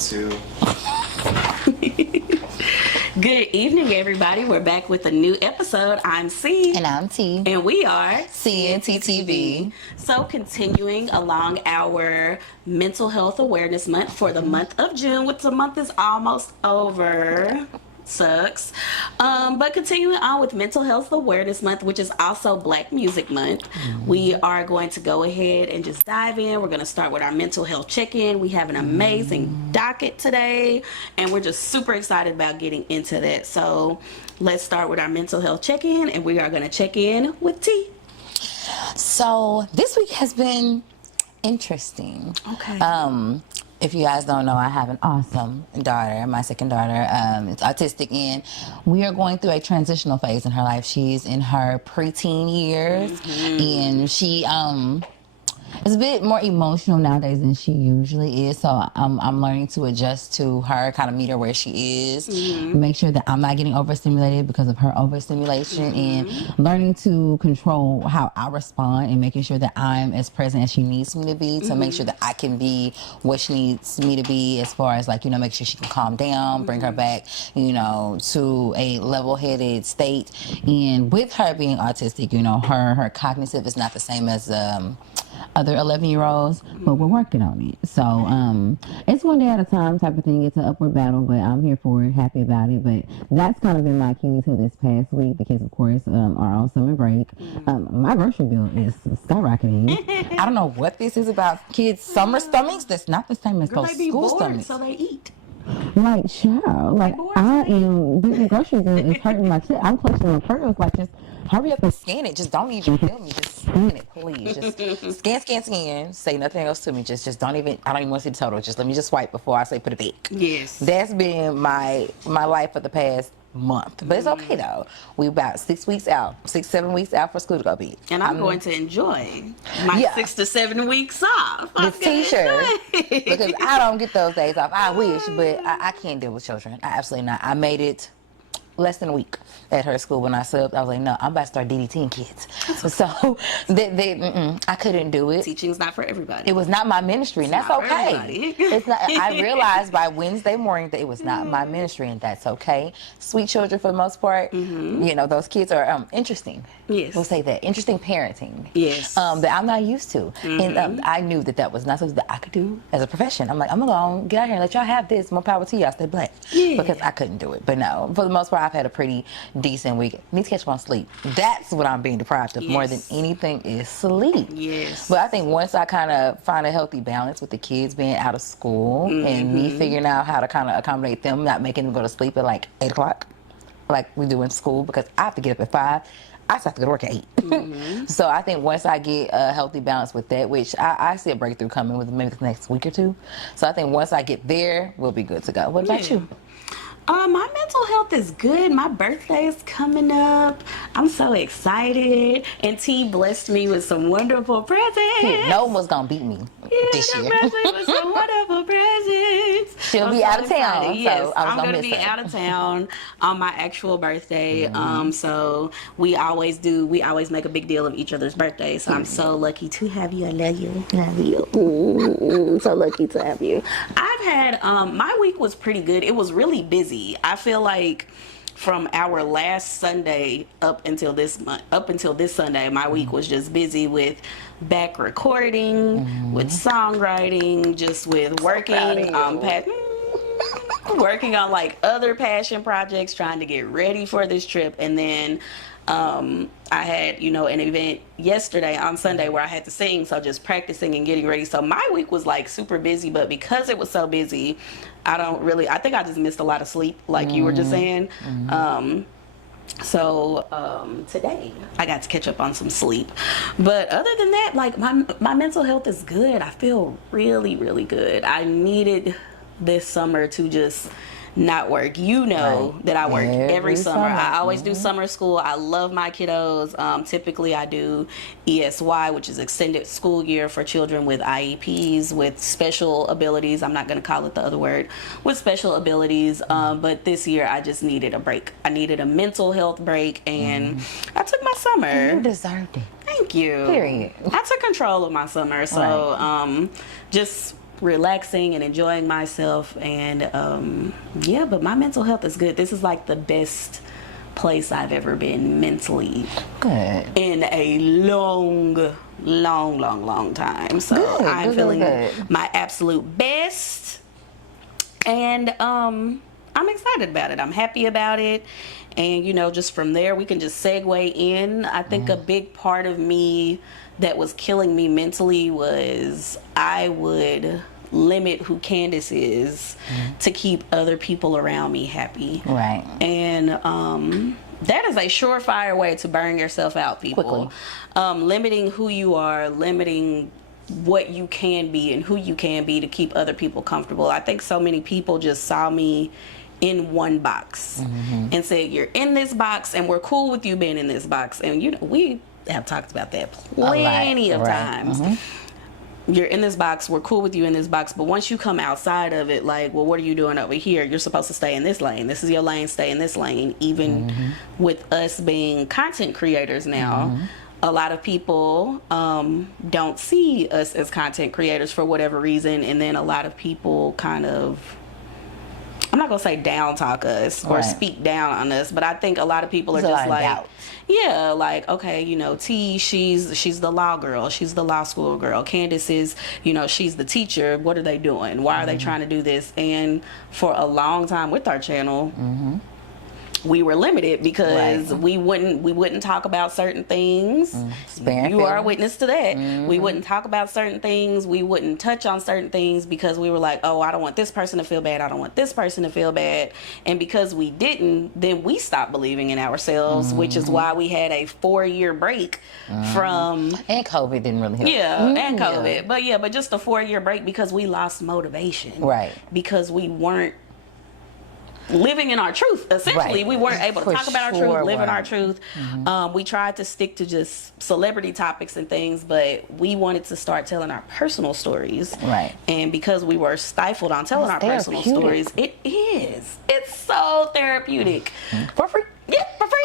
Two. Good evening, everybody. We're back with a new episode. I'm C. And I'm T. And we are CNTTV. So continuing along our Mental Health Awareness Month for the month of June, which the month is almost over. Sucks. But continuing on with Mental Health Awareness Month, which is also Black Music Month, we are going to go ahead and just dive in. We're going to start with our mental health check-in. We have an amazing docket today, and we're just super excited about getting into that. So let's start with our mental health check-in, and we are going to check in with T. So this week has been interesting. Okay. If you guys don't know, I have an awesome daughter, my second daughter. It's autistic, and we are going through a transitional phase in her life. She's in her preteen years, and she is a bit more emotional nowadays than she usually is. So I'm learning to adjust to her, kind of meet her where she is, make sure that I'm not getting overstimulated because of her overstimulation, and learning to control how I respond and making sure that I'm as present as she needs me to be to make sure that I can be what she needs me to be, as far as, like, you know, make sure she can calm down, bring her back, you know, to a level-headed state. And with her being autistic, you know, her cognitive is not the same as other 11-year-olds, but we're working on it. So it's one day at a time type of thing. It's an upward battle, but I'm here for it, happy about it. But that's kind of been my key to this past week because, of course, our own summer break, my grocery bill is skyrocketing. I don't know what this is about kids' summer stomachs. That's not the same as those school stomachs. So they eat. Like, child, like, I am, the grocery bill is hurting my chest. I'm clutching my pearls, like, just hurry up and scan it. Just don't even tell me. Just scan it, please. Just scan. Say nothing else to me. Just don't even, I don't even want to see the total. Just let me just swipe before I say put it back. Yes. That's been my life for the past month. But it's okay, though. We about 7 weeks out for school to go be. And I'm going to enjoy my 6 to 7 weeks off. This t-shirt. Because I don't get those days off. I wish, but I can't deal with children. I absolutely not. I made it less than a week at her school when I subbed. I was like, no, I'm about to start DDTing kids. So I couldn't do it. Teaching's not for everybody. It was not my ministry, and It's that's not for okay. everybody. It's not. I realized by Wednesday morning that it was not my ministry, and that's okay. Sweet children for the most part. You know, those kids are interesting. Yes. We'll say that. Interesting parenting. Yes. That I'm not used to. And I knew that was not something that I could do as a profession. I'm like, I'm gonna get out here and let y'all have this. More power to y'all. Stay black. Yeah. Because I couldn't do it. But no, for the most part, I've had a pretty decent week. Need to catch up on sleep. That's what I'm being deprived of more than anything is sleep. Yes. But I think once I kind of find a healthy balance with the kids being out of school and me figuring out how to kind of accommodate them, not making them go to sleep at like 8 o'clock like we do in school, because I have to get up at 5. I still have to go to work at 8. So I think once I get a healthy balance with that, which I see a breakthrough coming with maybe the next week or 2. So I think once I get there, we'll be good to go. What about you? My mental health is good. My birthday is coming up. I'm so excited. And T blessed me with some wonderful presents. No one's going to beat me this year. With some wonderful presents. She'll be out of town. Yes, so I'm going to be out of town on my actual birthday. So we always make a big deal of each other's birthdays. So I'm so lucky to have you. I love you. Love you. So lucky to have you. I've had, my week was pretty good. It was really busy. I feel like from our last Sunday up until this Sunday, my week was just busy with back recording, with songwriting, just with working working on like other passion projects, trying to get ready for this trip. And then I had, you know, an event yesterday on Sunday where I had to sing, so just practicing and getting ready. So my week was like super busy, but because it was so busy, I think I just missed a lot of sleep, like you were just saying. So today I got to catch up on some sleep. But other than that, like my mental health is good. I feel really, really good. I needed this summer to just not work. You know that I work every summer. I always do summer school. I love my kiddos. Typically I do ESY, which is extended school year for children with IEPs, with special abilities. I'm not going to call it the other word, with special abilities. But this year I just needed a break. I needed a mental health break, and I took my summer. And you deserved it. Thank you. Period. I took control of my summer. So just relaxing and enjoying myself. And yeah, but my mental health is good. This is like the best place I've ever been mentally. Good. In a long time. So Good, I'm good, feeling good. my absolute best. And I'm excited about it. I'm happy about it. And, you know, just from there, we can just segue in. I think a big part of me that was killing me mentally was I would limit who Candace is to keep other people around me happy. Right. And that is a surefire way to burn yourself out, people. Limiting who you are, limiting what you can be and who you can be to keep other people comfortable. I think so many people just saw me in one box and said, you're in this box and we're cool with you being in this box. And, you know, we have talked about that plenty of times. You're in this box, we're cool with you in this box, but once you come outside of it, like, well, what are you doing over here? You're supposed to stay in this lane. This is your lane, stay in this lane. Even with us being content creators now, a lot of people don't see us as content creators for whatever reason, and then a lot of people kind of, I'm not gonna say down talk us or speak down on us, but I think a lot of people are just like, yeah, like, okay, you know, T, she's the law girl, she's the law school girl. Candace is, you know, she's the teacher. What are they doing? Why are they trying to do this? And for a long time with our channel, we were limited because we wouldn't talk about certain things. You are a witness to that. We wouldn't talk about certain things. We wouldn't touch on certain things because we were like, oh, I don't want this person to feel bad. I don't want this person to feel bad. And because we didn't, then we stopped believing in ourselves, which is why we had a 4-year break from... And COVID didn't really help. Yeah, and COVID. But just a 4-year break because we lost motivation. Right. Because we weren't living in our truth. Essentially, we weren't able to talk about our truth, live in our truth. We tried to stick to just celebrity topics and things, but we wanted to start telling our personal stories. Right. And because we were stifled on telling our personal stories, it is. It's so therapeutic. For free. Yeah, for free.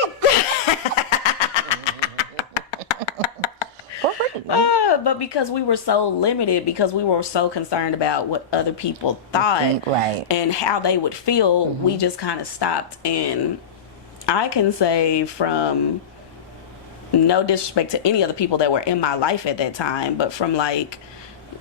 But because we were so limited, because we were so concerned about what other people thought and how they would feel, we just kind of stopped. And I can say, from no disrespect to any of the people that were in my life at that time, but from like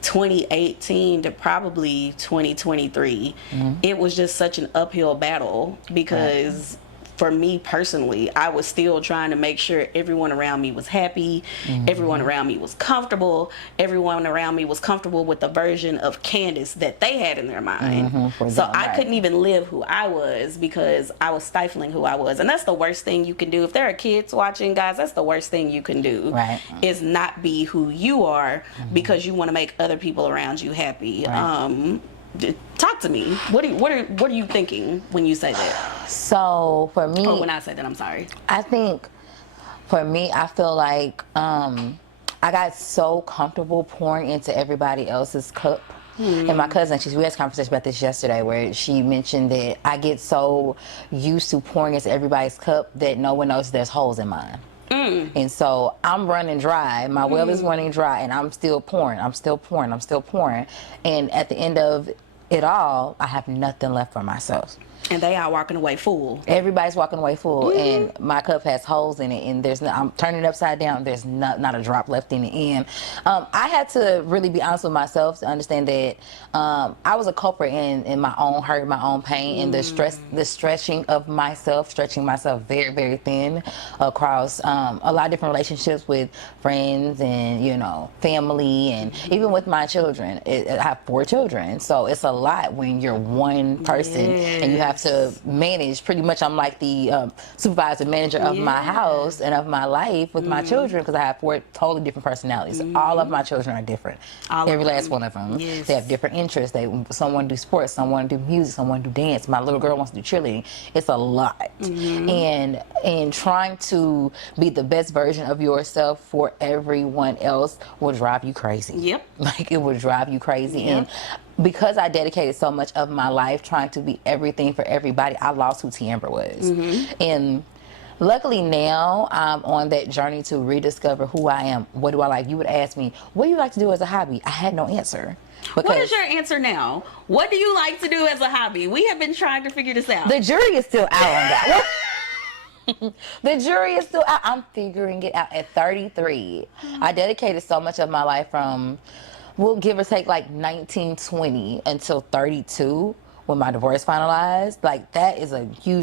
2018 to probably 2023, it was just such an uphill battle because for me personally, I was still trying to make sure everyone around me was happy, everyone around me was comfortable, everyone around me was comfortable with the version of Candace that they had in their mind. So I couldn't even live who I was because I was stifling who I was. And that's the worst thing you can do. If there are kids watching, guys, that's the worst thing you can do, is not be who you are because you want to make other people around you happy. Talk to me. What are you thinking when you say that? So for me, when I say that, I'm sorry. I think for me, I feel like I got so comfortable pouring into everybody else's cup. And my cousin, we had a conversation about this yesterday where she mentioned that I get so used to pouring into everybody's cup that no one knows there's holes in mine. And so I'm running dry. My well is running dry, and I'm still pouring. I'm still pouring. I'm still pouring. And at the end of it all, I have nothing left for myself. And they are walking away full. Everybody's walking away full, and my cup has holes in it, and there's no, I'm turning it upside down. There's not a drop left in it. And I had to really be honest with myself to understand that I was a culprit in my own hurt, my own pain, and the stretching myself very, very thin across a lot of different relationships with friends and family, and even with my children. I have 4 children, so it's a lot when you're one person and you have to manage. Pretty much, I'm like the supervisor manager of my house and of my life with my children, because I have 4 totally different personalities. All of my children are different. Every last one of them. They have different interests. Someone do sports, someone do music, someone do dance. My little girl wants to do cheerleading. It's a lot. And trying to be the best version of yourself for everyone else will drive you crazy. Like, it will drive you crazy. And because I dedicated so much of my life trying to be everything for everybody, I lost who T. Amber was. And Luckily now I'm on that journey to rediscover who I am. What do I like? You would ask me, what do you like to do as a hobby? I had no answer. What is your answer now? What do you like to do as a hobby? We have been trying to figure this out. The jury is still out on that. The jury is still out. I'm figuring it out at 33. I dedicated so much of my life from, we'll give or take like 1920 until 32 when my divorce finalized. Like that is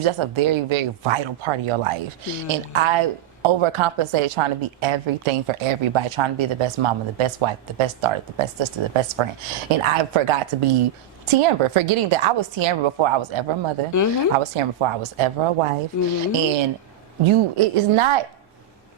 that's a very, very vital part of your life. And I overcompensated trying to be everything for everybody, trying to be the best mama, the best wife, the best daughter, the best sister, the best friend. And I forgot to be Tiamber, forgetting that I was Tiamber before I was ever a mother. I was Tiamber before I was ever a wife. And it is not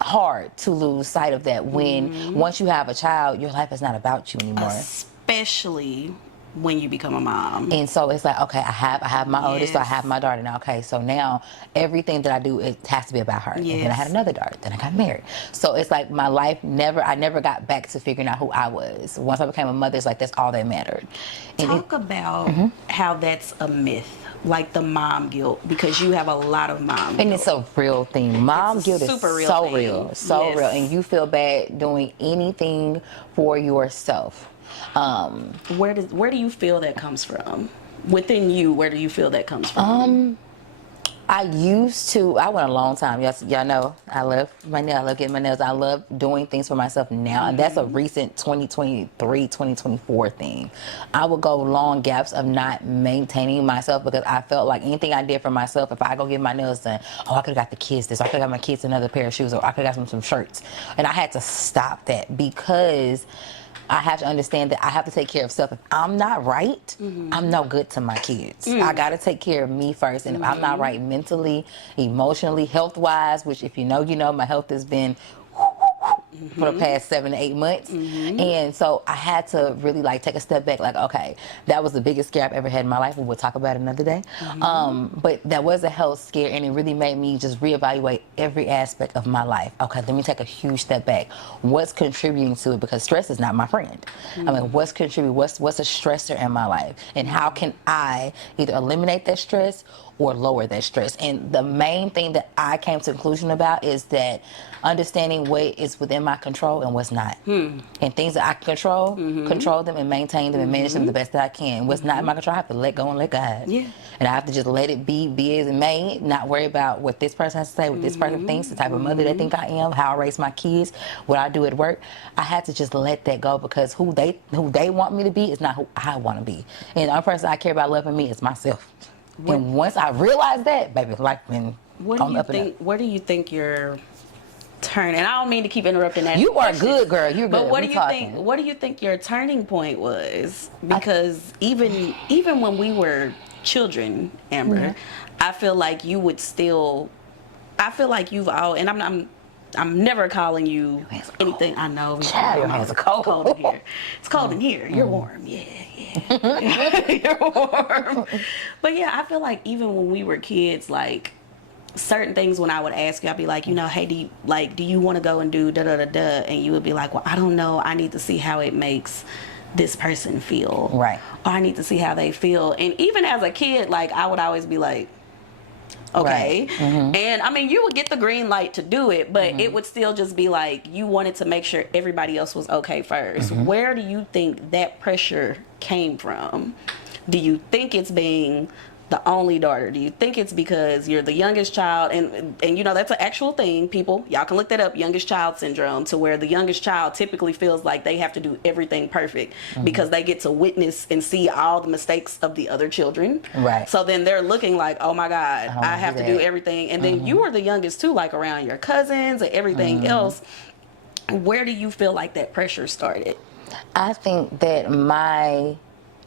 hard to lose sight of that when once you have a child, your life is not about you anymore. Especially when you become a mom. And so it's like, okay, I have my oldest, so I have my daughter now. Okay, so now everything that I do, it has to be about her. And then I had another daughter, then I got married. So it's like my life I never got back to figuring out who I was. Once I became a mother, it's like that's all that mattered. And Talk about how that's a myth, like the mom guilt, because you have a lot of mom guilt. And it's a real thing. Mom guilt is super real so thing. real, so real. And you feel bad doing anything for yourself. Where do you feel that comes from? Within you, where do you feel that comes from? I went a long time. Y'all know I love my nails. I love getting my nails. I love doing things for myself now. And that's a recent 2023, 2024 thing. I would go long gaps of not maintaining myself because I felt like anything I did for myself, if I go get my nails done, I could have got the kids this, I could have got my kids another pair of shoes, or I could have got some shirts. And I had to stop that because I have to understand that I have to take care of self. If I'm not right, I'm no good to my kids. I got to take care of me first. And if I'm not right mentally, emotionally, health-wise, which if you know, my health has been for the past 7 to 8 months. And so I had to really take a step back, okay, that was the biggest scare I've ever had in my life, and we'll talk about it another day. But that was a health scare, and it really made me just reevaluate every aspect of my life. Okay, let me take a huge step back. What's contributing to it? Because stress is not my friend. I mean, what's contributing? What's a stressor in my life? And how can I either eliminate that stress or lower that stress? And the main thing that I came to the conclusion about is that understanding what is within my control and what's not. And things that I can control them and maintain them and manage them the best that I can. What's not in my control, I have to let go and let God. And I have to just let it be as it may, not worry about what this person has to say, what this person thinks, the type of mother they think I am, how I raise my kids, what I do at work. I had to just let that go because who they want me to be is not who I want to be. And the only person I care about loving me is myself. And once I realized that, baby, life been on up and up. Where do you think you're turning? And I don't mean to keep interrupting that. You are good, girl. You're good. But what do you think your turning point was? Because even when we were children, Amber, I feel like you would still. I feel like you've all, and I'm never calling you anything. I know. Child, your hands are cold. Cold in here. It's cold in here. You're warm. Yeah. You're warm. But yeah, I feel like even when we were kids, certain things when I would ask you, I'd be like, hey, do you want to go and do da da da da? And you would be like, well, I don't know. I need to see how it makes this person feel. Right. Or I need to see how they feel. And even as a kid, I would always be like, okay. Right. And I mean, you would get the green light to do it, but it would still just be you wanted to make sure everybody else was okay first. Where do you think that pressure came from? Do you think it's being the only daughter? Do you think it's because you're the youngest child? And that's an actual thing, people. Y'all can look that up, youngest child syndrome, to where the youngest child typically feels like they have to do everything perfect because they get to witness and see all the mistakes of the other children. Right. So then they're looking like, oh my God, I have to do everything. And then you were the youngest too, around your cousins and everything else. Where do you feel like that pressure started? I think that my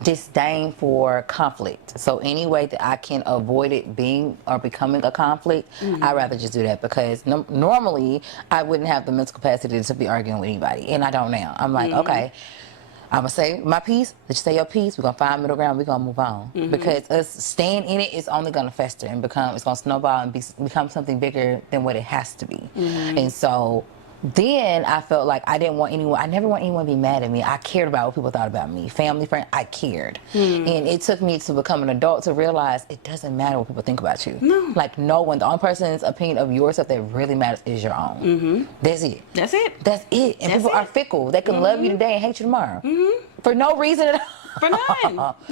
disdain for conflict. So any way that I can avoid it being or becoming a conflict, I'd rather just do that because normally I wouldn't have the mental capacity to be arguing with anybody, and I don't now. I'm like, okay, I'm gonna say my piece. Let you say your piece. We're gonna find middle ground. We're gonna move on because us staying in it is only gonna fester and it's gonna snowball and become something bigger than what it has to be. And so then I felt like I never want anyone to be mad at me. I cared about what people thought about me. Family, friend, I cared. And it took me to become an adult to realize it doesn't matter what people think about you. No. Like, no one, the only person's opinion of yourself that really matters is your own. That's it. That's it. That's it. And That's people it. are fickle. They can love you today and hate you tomorrow. For no reason at all. For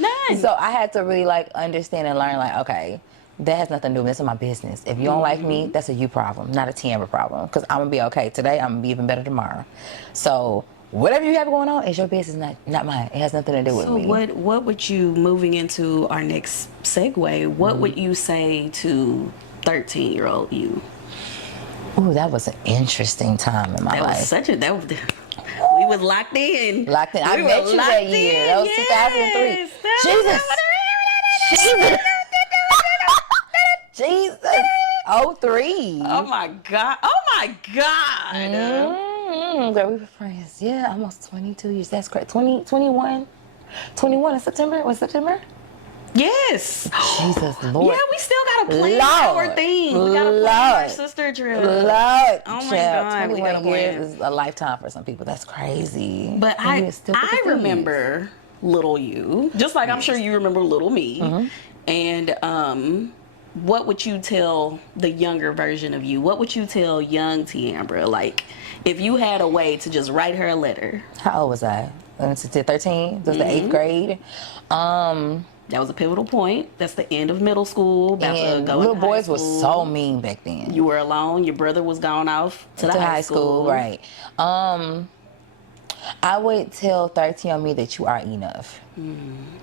none. So I had to really like understand and learn like, okay, that has nothing to do with this. It's my business. If you don't like me, that's a you problem, not a Tiambra problem. Because I'm going to be okay today. I'm going to be even better tomorrow. So whatever you have going on is your business, not mine. It has nothing to do with me. So what would you, moving into our next segue, what would you say to 13-year-old you? Ooh, that was an interesting time in my life. We was locked in. Locked in. I met you that year. That was 2003. Jesus. Jesus. 03. Oh my God. Girl, we were friends. Yeah, almost 22 years. That's correct. 21 in September. Was September? Yes. Jesus, Lord. Yeah, we still gotta plan our thing. We gotta plan our sister trip. Lord. Oh my Child, God. 21 years is a lifetime for some people. That's crazy. But And I remember little you, just like I'm sure you remember little me. And what would you tell the younger version of you? What would you tell young Tiambra? Like, if you had a way to just write her a letter. How old was I? 13? That was the 8th grade. That was a pivotal point. That's the end of middle school. About to And go little into boys high were school. so mean back then. You were alone. Your brother was gone off to the high school. Right. I would tell 13 on me that you are enough.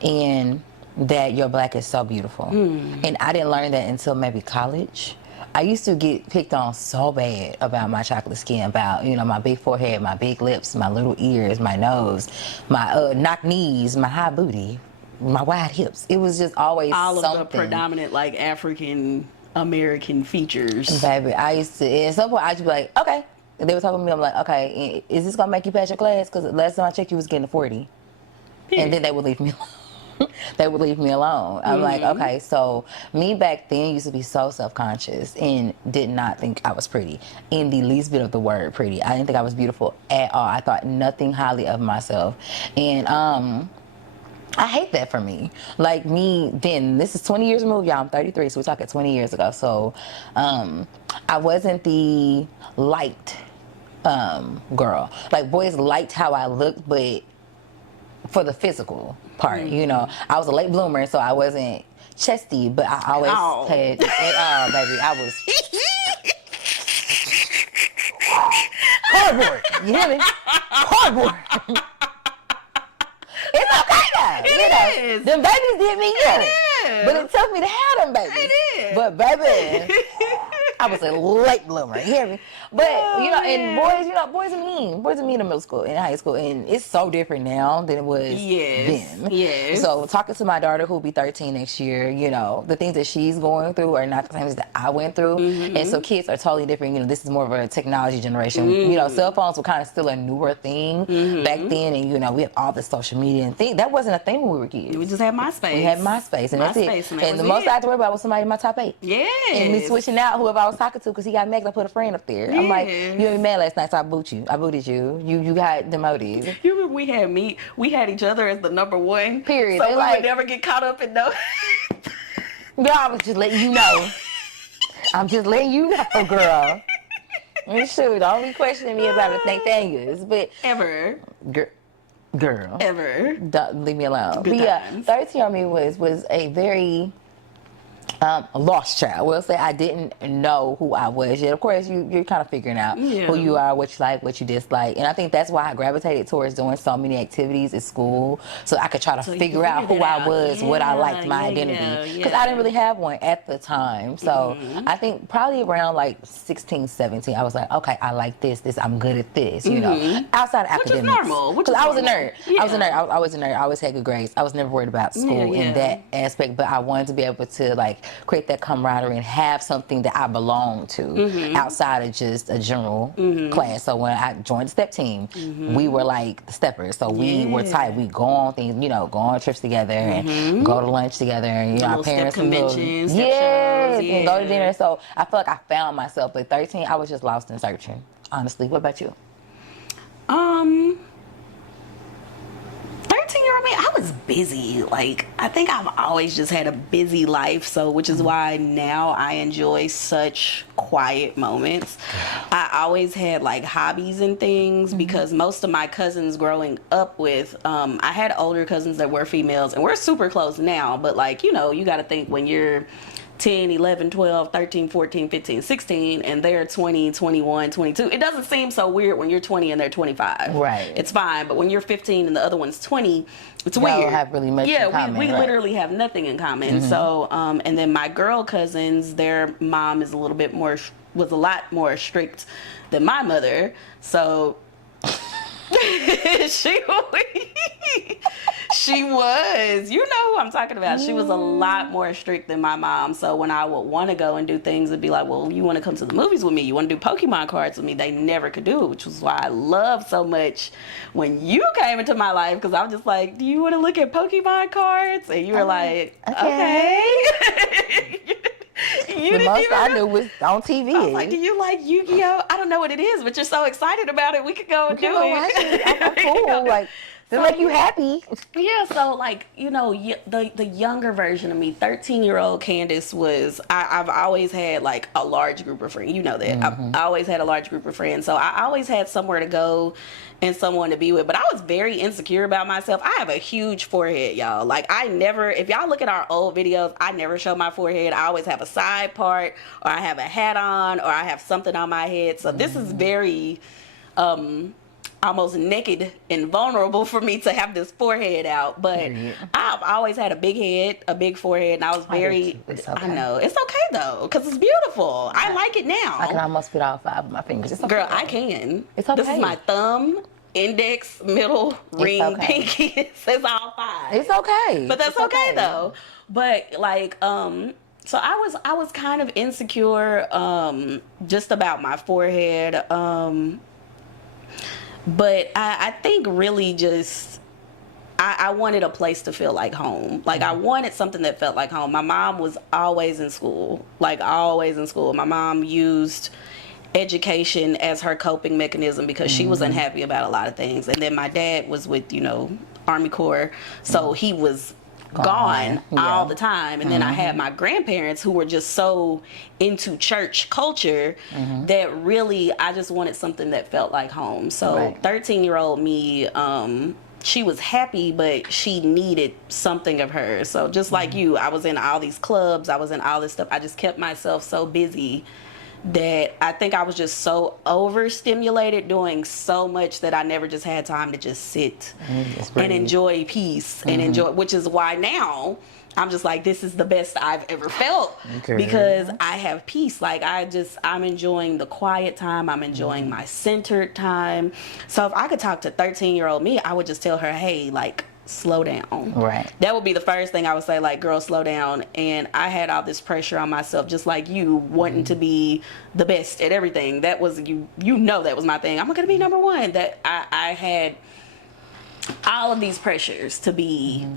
And that your black is so beautiful. And I didn't learn that until maybe college. I used to get picked on so bad about my chocolate skin, about, you know, my big forehead, my big lips, my little ears, my nose, my knock knees, my high booty, my wide hips. It was just always All something. of the predominant, like, African American features. Baby, I used to, at some point, I'd just be like, okay. And they were talking to me, I'm like, okay, is this going to make you pass your class? Because last time I checked, you was getting a 40. And then they would leave me alone. They would leave me alone. I'm like, okay, so me back then used to be so self-conscious and did not think I was pretty. In the least bit of the word pretty. I didn't think I was beautiful at all. I thought nothing highly of myself. And I hate that for me. Like me then, this is 20 years removed, y'all. I'm 33, so we're talking 20 years ago. So I wasn't the liked girl. Like boys liked how I looked, but for the physical part, you know. I was a late bloomer, so I wasn't chesty, but I always had baby, I was cardboard. You hear me? Cardboard. It's okay though. It is. Them babies did me good. It is. But it took me to have them babies. It is. But baby, I was a late bloomer. You hear me? But you know, and boys, you know, boys are mean. Boys are mean in middle school, in high school, and it's so different now than it was then. Yes. So talking to my daughter, who'll be 13 next year, you know, the things that she's going through are not the same as that I went through, and so kids are totally different. You know, this is more of a technology generation. You know, cell phones were kind of still a newer thing back then, and you know, we have all this social media and things. That wasn't a thing when we were kids. We just had MySpace. We had MySpace, and that's it. And the most I had to worry about was somebody in my top 8. Yes. And me switching out whoever I was talking to because he got mad 'cause I put a friend up there. I'm like, you made me mad last night, so I booted you. You got demoted. You remember we had each other as the number one. Period. So They we like- would never get caught up in no. Girl, I was just letting you know. I'm just letting you know, girl. And shoot, don't be questioning me about it, Nathaniel's. But Ever. girl. Ever. Don't leave me alone. Good But yeah, times. 13 on me was a very lost child. We'll say I didn't know who I was yet. Of course, you're kind of figuring out who you are, what you like, what you dislike. And I think that's why I gravitated towards doing so many activities at school, so I could try to you figure out figured who it I out. was, what I liked, my Yeah, identity. Because yeah. I didn't really have one at the time. So I think probably around like 16, 17, I was like, okay, I like this, I'm good at this, you know, outside of Which is academics. normal. Because I was a nerd. Yeah. I was a nerd. I was a nerd. I always had good grades. I was never worried about school in that aspect, but I wanted to be able to like create that camaraderie and have something that I belong to outside of just a general class. So when I joined the step team, we were like the steppers. So we were tight. We go on things, you know, go on trips together and go to lunch together. And, you know, our Little step parents would conventions, step yes, shows, and go to dinner. So I feel like I found myself. But 13, I was just lost and searching. honestly. What about you? 13-year-old me, I was busy. Like, I think I've always just had a busy life, so which is why now I enjoy such quiet moments. I always had like hobbies and things because most of my cousins growing up with, I had older cousins that were females, and we're super close now, but like, you know, you got to think when you're 10, 11, 12, 13, 14, 15, 16, and they're 20, 21, 22. It doesn't seem so weird when you're 20 and they're 25. Right. It's fine. But when you're 15 and the other one's 20, it's Y'all weird. have really much in common, we right? literally have nothing in common. So, and then my girl cousins, their mom is was a lot more strict than my mother. So, she was, you know who I'm talking about. She was a lot more strict than my mom. So when I would want to go and do things, it'd be like, well, you want to come to the movies with me? You want to do Pokemon cards with me? They never could do it, which was why I love so much when you came into my life, because I was just like, do you want to look at Pokemon cards? And you were like, okay. The most I knew was on TV. I was like, do you like Yu-Gi-Oh? I don't know what it is, but you're so excited about it. We could go and do it. I'm cool. Like, they make you happy. Yeah, so like, you know, the younger version of me, 13-year-old Candace was, I've always had like a large group of friends. You know that. I've always had a large group of friends. So I always had somewhere to go and someone to be with. But I was very insecure about myself. I have a huge forehead, y'all. Like, I never, if y'all look at our old videos, I never show my forehead. I always have a side part, or I have a hat on, or I have something on my head. So this is very almost naked and vulnerable for me to have this forehead out, but I've always had a big head, a big forehead, and I was very, I know, it's okay though, because it's beautiful. I like it now. I can almost fit all 5 of my fingers. It's okay. Girl, I can. It's okay. This is my thumb, index, middle, ring, pinky. It says all 5. It's okay. But that's okay though. But like, so I was kind of insecure just about my forehead. But I think really just, I wanted a place to feel like home. Like, I wanted something that felt like home. My mom was always in school, like always in school. My mom used education as her coping mechanism because she was unhappy about a lot of things. And then my dad was with, you know, Army Corps, so he was gone all the time. And then I had my grandparents who were just so into church culture that really I just wanted something that felt like home. So 13-year-old me, she was happy, but she needed something of her. So just like you, I was in all these clubs, I was in all this stuff. I just kept myself so busy that I think I was just so overstimulated doing so much that I never just had time to just sit and enjoy peace and enjoy, which is why now I'm just like, this is the best I've ever felt because I have peace. Like, I'm enjoying the quiet time. I'm enjoying my centered time. So if I could talk to 13-year-old me, I would just tell her, hey, like, slow down. Right. That would be the first thing I would say, like, girl, slow down. And I had all this pressure on myself, just like you, wanting to be the best at everything. That was, you know, that was my thing. I'm going to be number one. That I had all of these pressures to be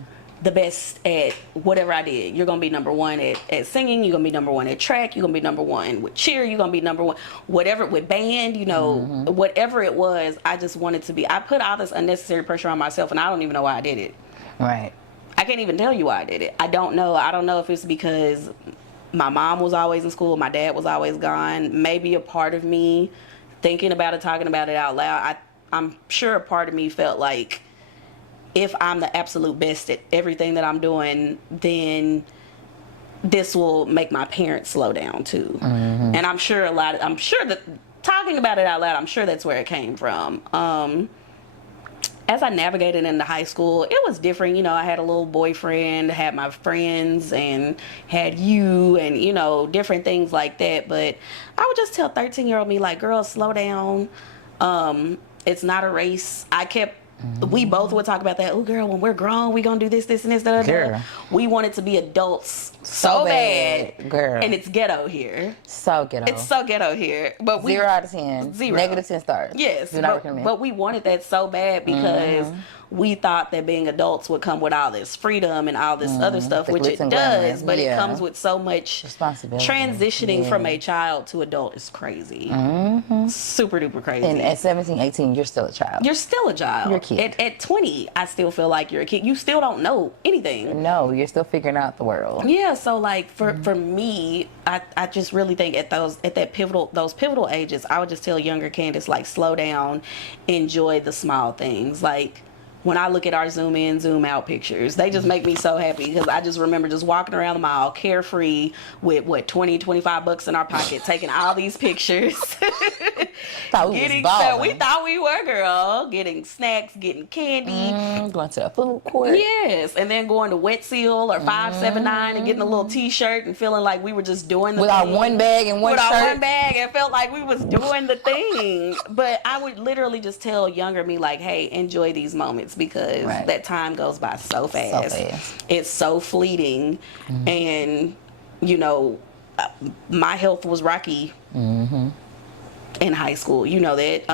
the best at whatever I did. You're going to be number one at singing. You're going to be number one at track. You're going to be number one with cheer. You're going to be number one, whatever, with band, you know, whatever it was. I just wanted to be, I put all this unnecessary pressure on myself, and I don't even know why I did it. Right. I can't even tell you why I did it. I don't know. I don't know if it's because my mom was always in school. My dad was always gone. Maybe a part of me thinking about it, talking about it out loud, I'm sure a part of me felt like, if I'm the absolute best at everything that I'm doing, then this will make my parents slow down too. And I'm sure that talking about it out loud, I'm sure that's where it came from. As I navigated into high school, it was different. You know, I had a little boyfriend, had my friends, and had you, and, you know, different things like that. But I would just tell 13-year-old me, like, girl, slow down. It's not a race. We both would talk about that. Oh, girl, when we're grown, we gonna do this, and this, that. We wanted to be adults so bad, girl, and it's ghetto here. So ghetto. It's so ghetto here. But 0 out of 10. 0. Negative 10 stars. Yes, do not recommend. But we wanted that so bad because we thought that being adults would come with all this freedom and all this other stuff, the which glitz it and does, glamour. but it Yeah. comes with so much Responsibility. transitioning Yeah. from a child to adult is crazy. Super duper crazy. And at 17, 18, you're still a child. You're still a child. You're a kid. At 20, I still feel like you're a kid. You still don't know anything. No, you're still figuring out the world. Yeah, so like for me, I just really think at those pivotal ages, I would just tell younger Candace, like, slow down, enjoy the small things. Like, when I look at our zoom in, zoom out pictures, they just make me so happy, because I just remember just walking around the mall carefree with what, 20, 25 bucks in our pocket, taking all these pictures. Thought we was balling. We thought we were, girl. Getting snacks, getting candy. Going to the food court. Yes, and then going to Wet Seal or 579 and getting a little T-shirt and feeling like we were just doing the With thing. our one bag and one With shirt. our one bag, it felt like we was doing the thing. But I would literally just tell younger me, like, hey, enjoy these moments, because that time goes by so fast. So fast. It's so fleeting. And, you know, my health was rocky in high school. You know that.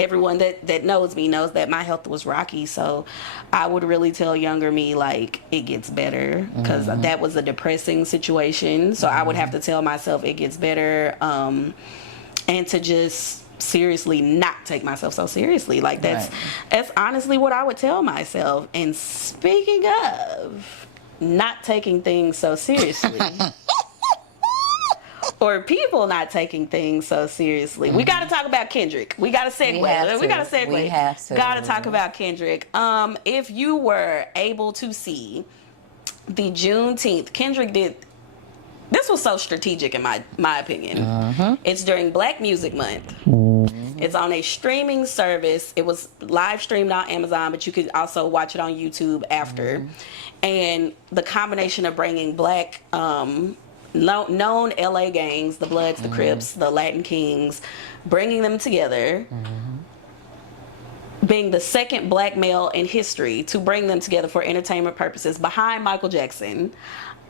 Everyone that knows me knows that my health was rocky. So I would really tell younger me, like, it gets better, because that was a depressing situation. So I would have to tell myself it gets better, and to just seriously not take myself so seriously. Like, that's honestly what I would tell myself. And speaking of not taking things so seriously, or people not taking things so seriously, we got to talk about Kendrick. We got to segue. We got to segue. We have to. Got to talk about Kendrick. If you were able to see the Juneteenth, Kendrick did. This was so strategic in my opinion. It's during Black Music Month. It's on a streaming service. It was live streamed on Amazon, but you could also watch it on YouTube after. And the combination of bringing Black known LA gangs, the Bloods, the Crips, the Latin Kings, bringing them together, being the second Black male in history to bring them together for entertainment purposes behind Michael Jackson,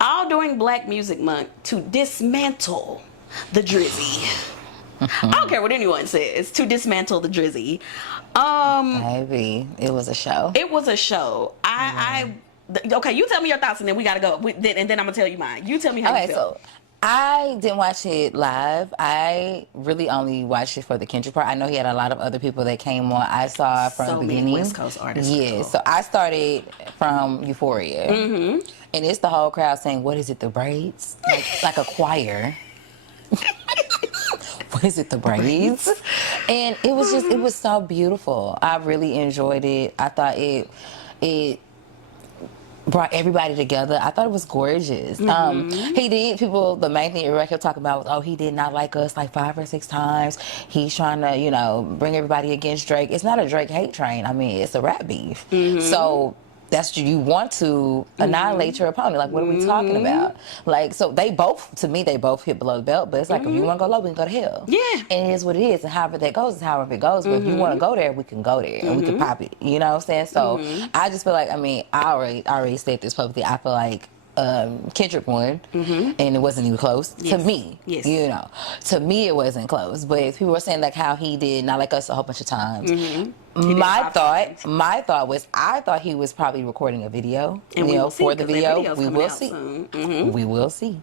all during Black Music Month, to dismantle the Drizzy. I don't care what anyone says, to dismantle the Drizzy. Maybe it was a show. It was a show. Okay, you tell me your thoughts, and then we gotta go. And then I'm gonna tell you mine. You tell me how you feel. So I didn't watch it live. I really only watched it for the Kendrick part. I know he had a lot of other people that came on. I saw from the beginning. Many West Coast artists. Yeah, so I started from Euphoria. And it's the whole crowd saying, what is it, the braids? Like a choir. What is it, the braids? And it was so beautiful. I really enjoyed it. I thought it brought everybody together. I thought it was gorgeous. The main thing everybody kept talking about was, oh, he did not like us like 5 or 6 times. He's trying to, bring everybody against Drake. It's not a Drake hate train. I mean, it's a rap beef. So that's you want to annihilate your opponent. Like, what are we talking about? Like, so they both hit below the belt, but it's like, if you want to go low, we can go to hell. Yeah. And it is what it is. And however that goes is however it goes. But if you want to go there, we can go there and we can pop it. You know what I'm saying? So I just feel like, I already said this publicly. I feel like Kendrick won, and it wasn't even close to me. Yes. To me it wasn't close. But if people were saying like how he did not like us a whole bunch of times, my thought was, I thought he was probably recording a video, and for the video. We will see. We will see.